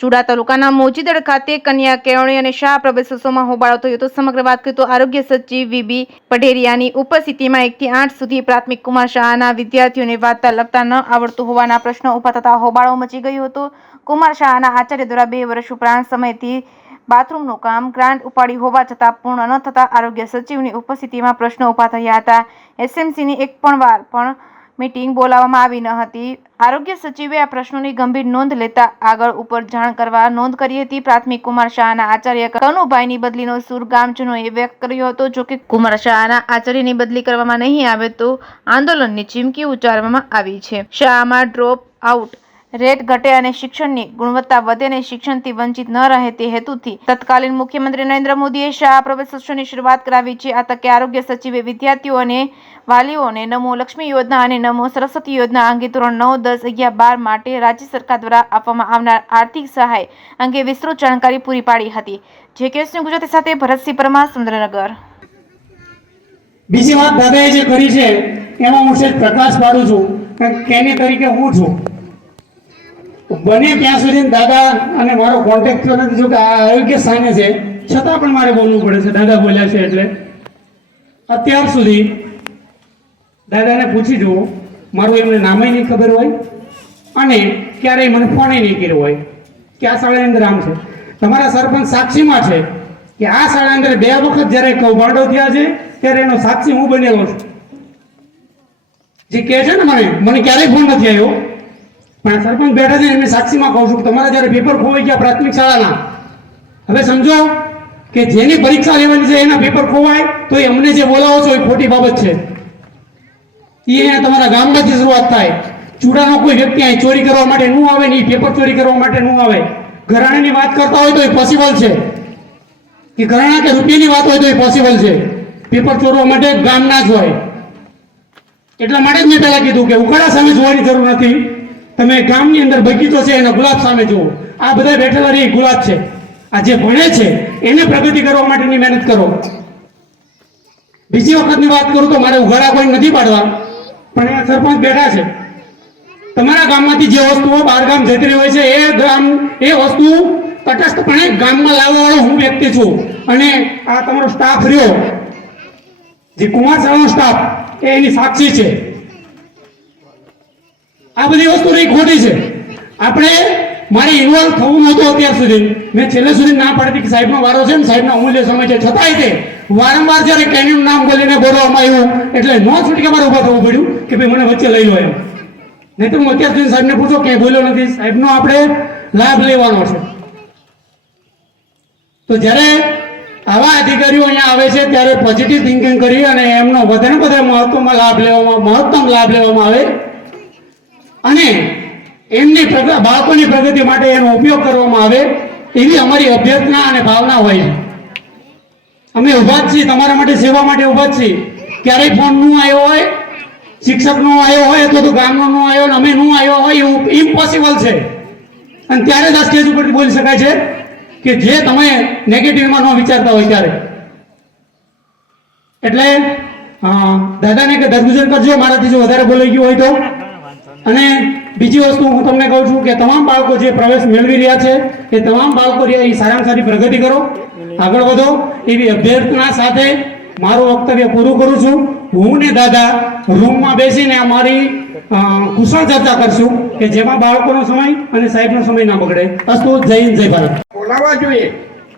ચુડા તાલુકાના મોચીદડ ખાતે કન્યા કેળવણી અને શાળા પ્રવેશોત્સવમાં હોબાળો થયો હતો. સમગ્ર વાત કરીએ તો આરોગ્ય સચિવ વીબી પઢેરિયાની ઉપસ્થિતિમાં 1 થી 8 સુધી પ્રાથમિક કુમાર શાળાના વિદ્યાર્થીઓને વાંચતા લખતા ન આવડતું હોવાના પ્રશ્નો ઉભા થતા હોબાળો મચી ગયો હતો. કુમાર શાળાના આચાર્ય દ્વારા 2 વર્ષ ઉપરાંત સમયથી બાથરૂમનું કામ ગ્રાન્ટ ઉપાડી હોવા છતાં પૂર્ણ ન થતા આરોગ્ય સચિવની ઉપસ્થિતિમાં પ્રશ્નો ઉભા થયા હતા. એસએમસીની એક પણ વાર પણ મીટિંગ બોલાવવામાં આવી ન હતી. આરોગ્ય સચિવે આ પ્રશ્નોની ગંભીર નોંધ લેતા આગળ ઉપર જાણ કરવા નોંધ કરી હતી. પ્રાથમિક કુમાર શાળાના આચાર્ય કનુભાઈની બદલીનો સૂર ગામજનોએ વ્યક્ત કર્યો હતો. જોકે કુમાર શાળાના આચાર્યની બદલી કરવામાં નહીં આવે તો આંદોલનની ચીમકી ઉચ્ચારવામાં આવી છે. શાળામાં ડ્રોપ આઉટ રેટ ઘટે અને શિક્ષણની ગુણવત્તા વધે અને શિક્ષણથી વંચિત ન રહે તે હેતુથી તત્કાલીન મુખ્યમંત્રી નરેન્દ્ર મોદીએ શાળા પ્રવેશોત્સવની શરૂઆત કરાવી છે. આ તકે આરોગ્ય સચિવે વિદ્યાર્થીઓ અને વાલીઓને નમો લક્ષ્મી યોજના અને નમો સરસ્વતી યોજના અંગે ધોરણ 9, 10, 11, 12 માટે રાજ્ય સરકાર દ્વારા આપવામાં આવનાર આર્થિક સહાય અંગે વિસ્તૃત જાણકારી પૂરી પાડી હતી. જેકેએસ ન્યૂઝ ગુજરાતી સાથે ભરતસિંહ પરમાર, સુરેન્દ્રનગર. બીજી વાત દાદાએ જે કરી છે એમાં હું છે પ્રકાશ પાડું છું કેની તરીકે હું છું. બને ત્યાં સુધી દાદા અને મારો કોન્ટેક્ટ થયો નથી. જો કે આરોગ્ય સામે છે છતાં પણ મારે બોલવું પડે છે. દાદા બોલ્યા છે એટલે અત્યાર સુધી દાદાને પૂછી જુઓ, મારું એમને નામે નહીં ખબર હોય અને ક્યારેય મને ફોને નહીં કર્યો હોય કે આ શાળાની અંદર આમ છે. તમારા સરપંચ સાક્ષીમાં છે કે આ શાળા અંદર 2 વખત જ્યારે કૌભાંડો થયા છે ત્યારે એનો સાક્ષી હું બનેલો છું. જે કહે છે ને મને ક્યારેય ફોન નથી આવ્યો, પણ સરપંચ બેઠા છે એમને સાક્ષીમાં કહું છું. તમારા જ્યારે પેપર ખોવાઈ ગયા પ્રાથમિક શાળાના, હવે સમજો કે જેની પરીક્ષા લેવાની છે એના પેપર ખોવાય તો એ અમને જે બોલાવો છો એ ખોટી બાબત છે. એ તમારા ગામમાંથી શરૂઆત થાય. ચૂડાનો કોઈ વ્યક્તિ અહીં ચોરી કરવા માટે ન આવે ને પેપર ચોરી કરવા માટે ન આવે. ઘરાણાની વાત કરતા હોય તો એ પોસિબલ છે કે ઘરાણા કે રૂપિયાની વાત હોય તો એ પોસિબલ છે. પેપર ચોરવા માટે ગામના જ હોય. એટલા માટે જ મેં પહેલા કીધું કે ઉકાળા સામે જોવાની જરૂર નથી. તમે ગામની અંદર બગીચો છે એના ગુલાબ સામે જુઓ. આ બધા બેઠેલા એ ગુલાબ છે. આ જે ભણે છે એને પ્રગતિ કરવા માટેની મહેનત કરો. બીજી વખતની વાત કરું તો મારે ઉઘાડા કોઈ નથી પાડવા, પણ એ સરપંચ બેઠા છે. તમારા ગામમાંથી જે વસ્તુઓ બહાર ગામ જતી રહી હોય છે એ વસ્તુ તટસ્થપણે ગામમાં લાવવા વાળો હું વ્યક્તિ છું. અને આ તમારો સ્ટાફ રહ્યો જે કુમાર શાળાનો સ્ટાફ એની સાક્ષી છે. આ બધી વસ્તુ રહી ખોટી છે. આપણે મારે ઇન્વોલ્વ થવું નહોતું અત્યાર સુધી. મેં છેલ્લે સુધી ના પાડતી કે સાહેબનો વારો છે ને સાહેબનો અમૂલ્ય સમય છે. છતાંય તે વારંવાર જ્યારે કેનીનું નામ બોલીને બોલવામાં આવ્યું એટલે નો છૂટકે મારે ઊભા થવું પડ્યું કે ભાઈ મને વચ્ચે લઈ લો એમ. નહીં તો હું અત્યાર સુધી સાહેબને પૂછો ક્યાંય બોલ્યો નથી. સાહેબનો આપણે લાભ લેવાનો છે. તો જ્યારે આવા અધિકારીઓ અહીંયા આવે છે ત્યારે પોઝિટિવ થિંકિંગ કરી અને એમનો વધારે મહત્તમ લાભ લેવામાં આવે અને એમની બાળકોની પ્રગતિ માટે એનો ઉપયોગ કરવામાં આવે એવી અમારી અભ્યર્થના અને ભાવના હોય છે. અમે ઉભા જ છીએ તમારા માટે, સેવા માટે ઉભા જ છીએ. ક્યારેય ફોન નું આવ્યો હોય, શિક્ષક નો આવ્યો હોય અથવા તો ગામનો નો આવ્યો અને અમે નું આવ્યો હોય એવું ઇમ્પોસિબલ છે. અને ત્યારે જ આ સ્ટેજ ઉપરથી બોલી શકાય છે કે જે તમે નેગેટિવમાં ન વિચારતા હોય ત્યારે. એટલે દાદાને કે દરગુજર કરજો મારાથી જો વધારે બોલાઈ ગયું હોય તો. અને બીજી વસ્તુ હું તમને કહું છું કે તમામ બાળકો જે પ્રવેશ મેળવી રહ્યા છે એ તમામ બાળકો એ સારામાં સારી પ્રગતિ કરો, આગળ વધો એવી અભ્યર્થના સાથે મારું વક્તવ્ય પૂરું કરું છું. હું ને દાદા રૂમમાં બેસીને અમારી કુશળ ચર્ચા કરશું કે જેમાં બાળકોનો સમય અને સાહેબનો સમય ના બગડે. અસ્તુ. જય હિન્દ, જય ભારત. બોલાવવા જોઈએ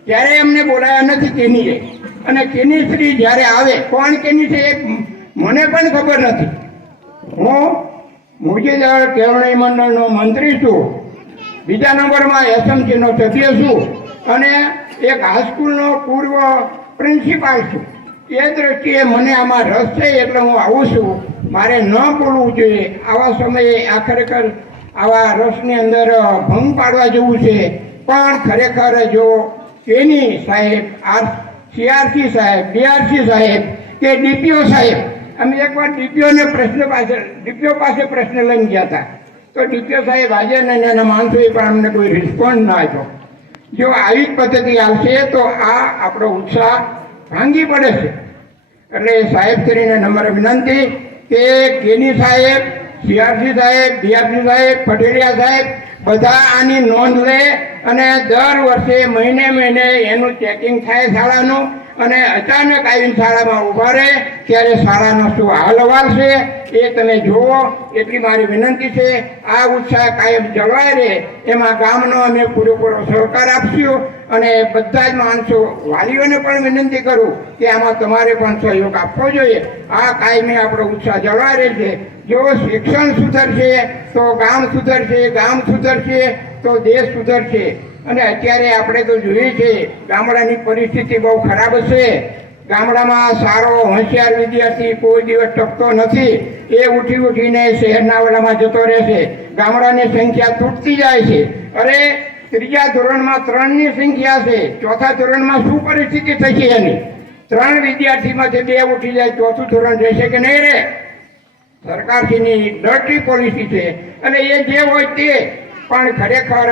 ત્યારે એમને બોલાયા નથી કેનીએ. અને કેની શ્રી જ્યારે આવે કોણ કેની છે એ મને પણ ખબર નથી. હું મોચીદડ કેળવણી મંડળનો મંત્રી છું. બીજા નંબરમાં એસએમસીનો સભ્ય છું અને એક હાઈસ્કૂલનો પૂર્વ પ્રિન્સિપાલ છું. એ દ્રષ્ટિએ મને આમાં રસ છે એટલે હું આવું છું. મારે ન બોલવું જોઈએ આવા સમયે. આ ખરેખર આવા રસની અંદર ભંગ પાડવા જેવું છે. પણ ખરેખર જો કેની સાહેબ, સીઆરસી સાહેબ, ડીઆરસી સાહેબ કે ડીપીઓ સાહેબ, અમે એકવાર ડીપીઓ પાસે પ્રશ્ન લઈને ગયા હતા તો ડીપીઓ સાહેબ આજે ને એના માણસોએ પણ અમને કોઈ રિસ્પોન્સ ના આપ્યો. જો આવી જ પદ્ધતિ આવશે તો આ આપણો ઉત્સાહ ભાંગી પડે છે. એટલે સાહેબ કરીને નમ્ર વિનંતી કે કેની સાહેબ સીઆરસી સાહેબ, બીઆરસી સાહેબ, પટેલિયા સાહેબ બધા આની નોંધ લે અને દર વર્ષે મહિને એનું ચેકિંગ થાય શાળાનું અને અચાનક આવીને શાળામાં ઊભા રહે ત્યારે શાળાનો શું હાલ હવાલ છે એ તમે જુઓ એટલી મારી વિનંતી છે. આ ઉત્સાહ કાયમ જળવાય રહે એમાં ગામનો અમે પૂરેપૂરો સહકાર આપશું અને બધા જ માણસો વાલીઓને પણ વિનંતી કરું કે આમાં તમારે પણ સહયોગ આપવો જોઈએ. આ કાયમી આપણો ઉત્સાહ જળવાય રહેશે. જો શિક્ષણ સુધરશે તો ગામ સુધરશે, ગામ સુધરશે તો દેશ સુધરશે. અને અત્યારે આપણે તો જોઈએ છે ગામડાની પરિસ્થિતિ બહુ ખરાબ છે. ગામડામાં સારો હોશિયાર વિદ્યાર્થી કોઈ દિવસ ટકતો નથી. એ ઉઠીને શહેરના ઓલામાં જતો રહેશે. ગામડાની સંખ્યા તૂટતી જાય છે. અરે ત્રીજા ધોરણમાં 3ની સંખ્યા છે, ચોથા ધોરણમાં શું પરિસ્થિતિ થશે એની? 3 વિદ્યાર્થીમાંથી 2 ઉઠી જાય, ચોથું ધોરણ રહેશે કે નહીં રહે? સરકારશ્રીની ડર્ટી પોલિસી છે અને એ જે હોય તે પણ ખરેખર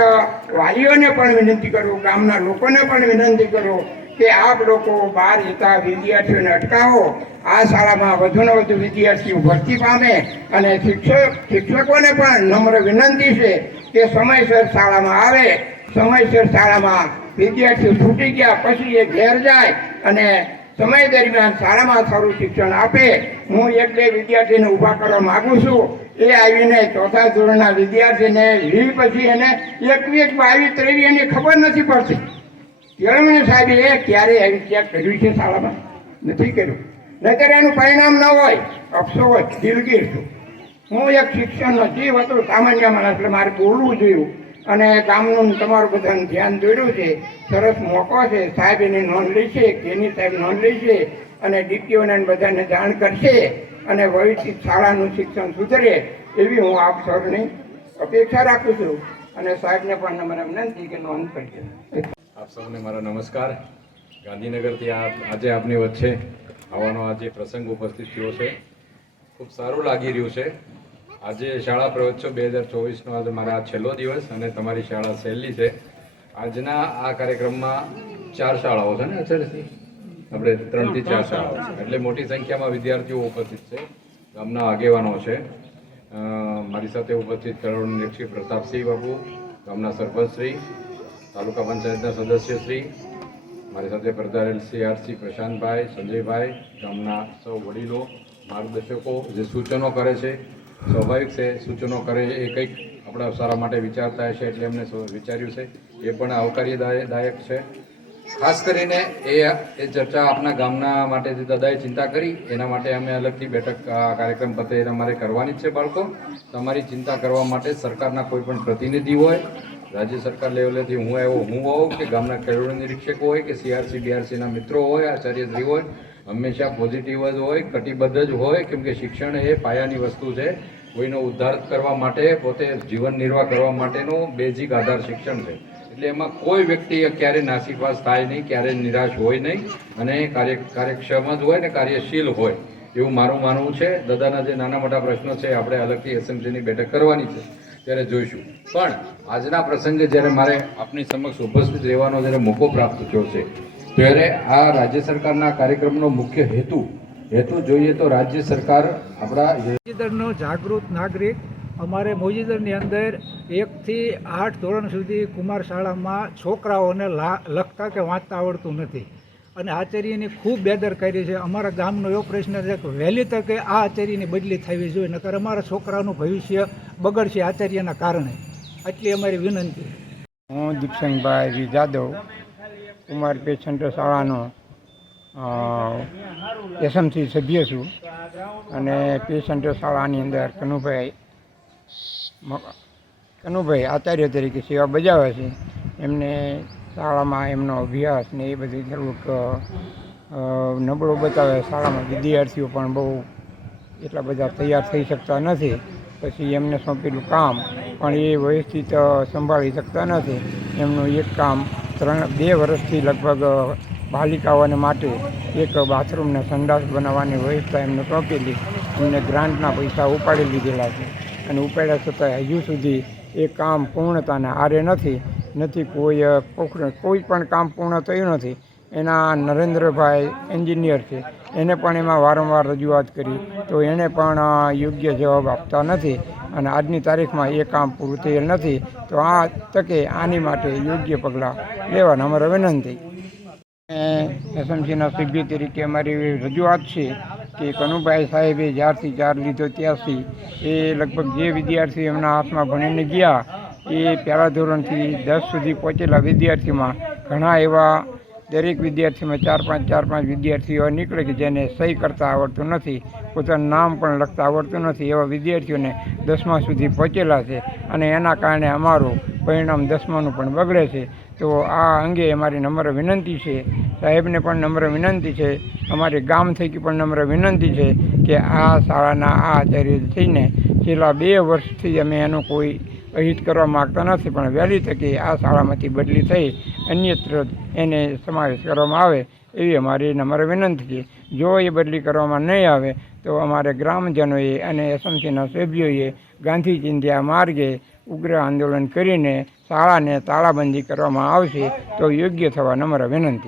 વાલીઓને પણ વિનંતી કરું, ગામના લોકોને પણ વિનંતી કરું કે આપ લોકો બહાર જતા વિદ્યાર્થીઓને અટકાવો. આ શાળામાં વધુને વધુ વિદ્યાર્થીઓ ભરતી પામે અને શિક્ષકોને પણ નમ્ર વિનંતી છે કે સમયસર શાળામાં આવે, સમયસર શાળામાં વિદ્યાર્થીઓ છૂટી ગયા પછી એ ઘેર જાય અને સમય દરમિયાન શાળામાં સારું શિક્ષણ આપે. હું 1-2 વિદ્યાર્થીને ઊભા કરવા માગું છું. એ આવીને ચોથા ધોરણના વિદ્યાર્થીને પછી એને 21, 22, 23 એની ખબર નથી પડતી. કેળવણી સાહેબ એ ક્યારે આવી ચેક કર્યું છે શાળામાં? નથી કર્યું. નહીતર એનું પરિણામ ન હોય. અફસોસ, દિલગીર છું. હું એક શિક્ષણનો જીવ હતો, સામાન્ય માણસ, એટલે મારે બોલવું જોયું અને ગામનું તમારું બધાનું ધ્યાન દોર્યું છે. સરસ મોકો છે. સાહેબ એની નોંધ લેશે, કેની સાહેબ નોંધ લેશે અને ડીપીઓને બધાને જાણ કરશે અને ભવિષ્ય શાળાનું શિક્ષણ સુધરે એવી હું આપ સૌની અપેક્ષા રાખું છું અને સાહેબને પણ નમ્ર વિનંતી કે નોંધ કરશે. આપ સૌને મારા નમસ્કાર. ગાંધીનગરથી આજે આપની વચ્ચે આવવાનો આજે પ્રસંગ ઉપસ્થિત થયો છે. ખૂબ સારું લાગી રહ્યું છે. આજે શાળા પ્રવેશોત્સવ 2024નો આજે મારા છેલ્લો દિવસ અને તમારી શાળા છેલ્લી છે. આજના આ કાર્યક્રમમાં 4 શાળાઓ છે ને અત્યારેથી આપણે 3 થી 4 શાળાઓ છે એટલે મોટી સંખ્યામાં વિદ્યાર્થીઓ ઉપસ્થિત છે. ગામના આગેવાનો છે. મારી સાથે ઉપસ્થિત કરોડ નિરીક્ષક પ્રતાપસિંહ બાબુ, ગામના સરપંચશ્રી, તાલુકા પંચાયતના સદસ્યશ્રી, મારી સાથે પધારેલ સીઆરસી પ્રશાંતભાઈ, સંજયભાઈ, ગામના સૌ વડીલો, માર્ગદર્શકો જે સૂચનો કરે છે. સ્વાભાવિક છે, સૂચનો કરે એ કંઈક આપણા સારા માટે વિચારતા હશે એટલે એમને વિચાર્યું છે એ પણ આવકાર્યદાયક છે. ખાસ કરીને એ ચર્ચા આપણા ગામના માટે જે દાદાએ ચિંતા કરી એના માટે અમે અલગથી બેઠક કાર્યક્રમ પતે એને અમારે કરવાની જ છે. બાળકો, તમારી ચિંતા કરવા માટે સરકારના કોઈ પણ પ્રતિનિધિ હોય, રાજ્ય સરકાર લેવલેથી હું હોઉં કે ગામના ખેડૂત નિરીક્ષકો હોય કે સીઆરસી બીઆરસીના મિત્રો હોય, આચાર્યશ્રી હોય, હંમેશા પોઝિટિવ જ હોય, કટિબદ્ધ જ હોય. કેમ કે શિક્ષણ એ પાયાની વસ્તુ છે. કોઈનો ઉદ્ધાર કરવા માટે, પોતે જીવન નિર્વાહ કરવા માટેનો બેઝિક આધાર શિક્ષણ છે. એટલે એમાં કોઈ વ્યક્તિ ક્યારે નાસીપાસ થાય નહીં, ક્યારે નિરાશ હોય નહીં અને કાર્યક્ષમ જ હોય ને કાર્યશીલ હોય એવું મારું માનવું છે. દાદાના જે નાના મોટા પ્રશ્નો છે આપણે અલગથી એસએમસીની બેઠક કરવાની છે ત્યારે જોઈશું. પણ આજના પ્રસંગે જ્યારે મારે આપની સમક્ષ ઉપસ્થિત રહેવાનો જ્યારે મોકો પ્રાપ્ત થયો છે ત્યારે આ રાજ્ય સરકારના કાર્યક્રમનો મુખ્ય હેતુ જોઈએ તો રાજ્ય સરકાર આપણા મોજીદરનો જાગૃત નાગરિક. અમારે મોજીદરની અંદર 1 થી 8 ધોરણ સુધી કુમાર શાળામાં છોકરાઓને લખતા કે વાંચતા આવડતું નથી અને આચાર્યની ખૂબ બેદરકારી છે. અમારા ગામનો એવો પ્રશ્ન છે કે વહેલી તકે આ આચાર્યની બદલી થવી જોઈએ, નકર અમારા છોકરાનું ભવિષ્ય બગડશે આચાર્યના કારણે. એટલી અમારી વિનંતી. હું દીપસંગભાઈ વી જાદવ, કુમાર પેશન્ટ શાળાનો એસએમસી સભ્ય છું અને પેશન્ટ શાળાની અંદર કનુભાઈ આચાર્ય તરીકે સેવા બજાવે છે. એમને શાળામાં એમનો અભ્યાસ ને એ બધી થોડુંક નબળો બતાવે. શાળામાં વિદ્યાર્થીઓ પણ બહુ એટલા બધા તૈયાર થઈ શકતા નથી. પછી એમને સોંપેલું કામ પણ એ વ્યવસ્થિત સંભાળી શકતા નથી. એમનું એક કામ 2 વર્ષથી લગભગ બાલિકાઓને માટે એક બાથરૂમને સંડાસ બનાવવાની વ્યવસ્થા એમને સોંપેલી. એમને ગ્રાન્ટના પૈસા ઉપાડી લીધેલા છે અને ઉપાડ્યા છતાં હજુ સુધી એ કામ પૂર્ણતાના આરે નથી કોઈ પણ કામ પૂર્ણ થયું નથી. એના નરેન્દ્રભાઈ એન્જિનિયર છે, એને પણ એમાં વારંવાર રજૂઆત કરી તો એણે પણ યોગ્ય જવાબ આપતા નથી અને આજની તારીખમાં એ કામ પૂરું થયેલ નથી. તો આ તકે આની માટે યોગ્ય પગલાં લેવાના અમારે વિનંતી. એસએમસીના સભ્ય તરીકે અમારી રજૂઆત છે કે કનુભાઈ સાહેબે જ્યારથી ચાર્જ લીધો ત્યારથી એ લગભગ જે વિદ્યાર્થીઓ એમના હાથમાં ભણીને ગયા એ પહેલા ધોરણથી 10 સુધી પહોંચેલા વિદ્યાર્થીમાં ઘણા એવા દરેક વિદ્યાર્થીમાં ચાર પાંચ વિદ્યાર્થીઓ નીકળે કે જેને સહી કરતા આવડતું નથી, પોતાનું નામ પણ લખતા આવડતું નથી, એવા વિદ્યાર્થીઓને 10મા સુધી પહોંચેલા છે અને એના કારણે અમારું પરિણામ 10માનું પણ બગડે છે. તો આ અંગે અમારી નમ્ર વિનંતી છે, સાહેબને પણ નમ્ર વિનંતી છે, અમારે ગામ થકી પણ નમ્ર વિનંતી છે કે આ શાળાના આ આચાર્ય થઈને છેલ્લા 2 વર્ષથી અમે એનું કોઈ અહિત કરવા માગતા નથી, પણ વહેલી તકે આ શાળામાંથી બદલી થઈ અન્યત્ર એને સમાવેશ કરવામાં આવે એવી અમારી નમ્ર વિનંતી છે. જો એ બદલી કરવામાં નહીં આવે તો અમારે ગ્રામજનોએ અને એસએમસીના સભ્યોએ ગાંધી ચિંધ્યા માર્ગે ઉગ્ર આંદોલન કરીને શાળાને તાળાબંધી કરવામાં આવશે તો યોગ્ય થવા નમ્ર વિનંતી.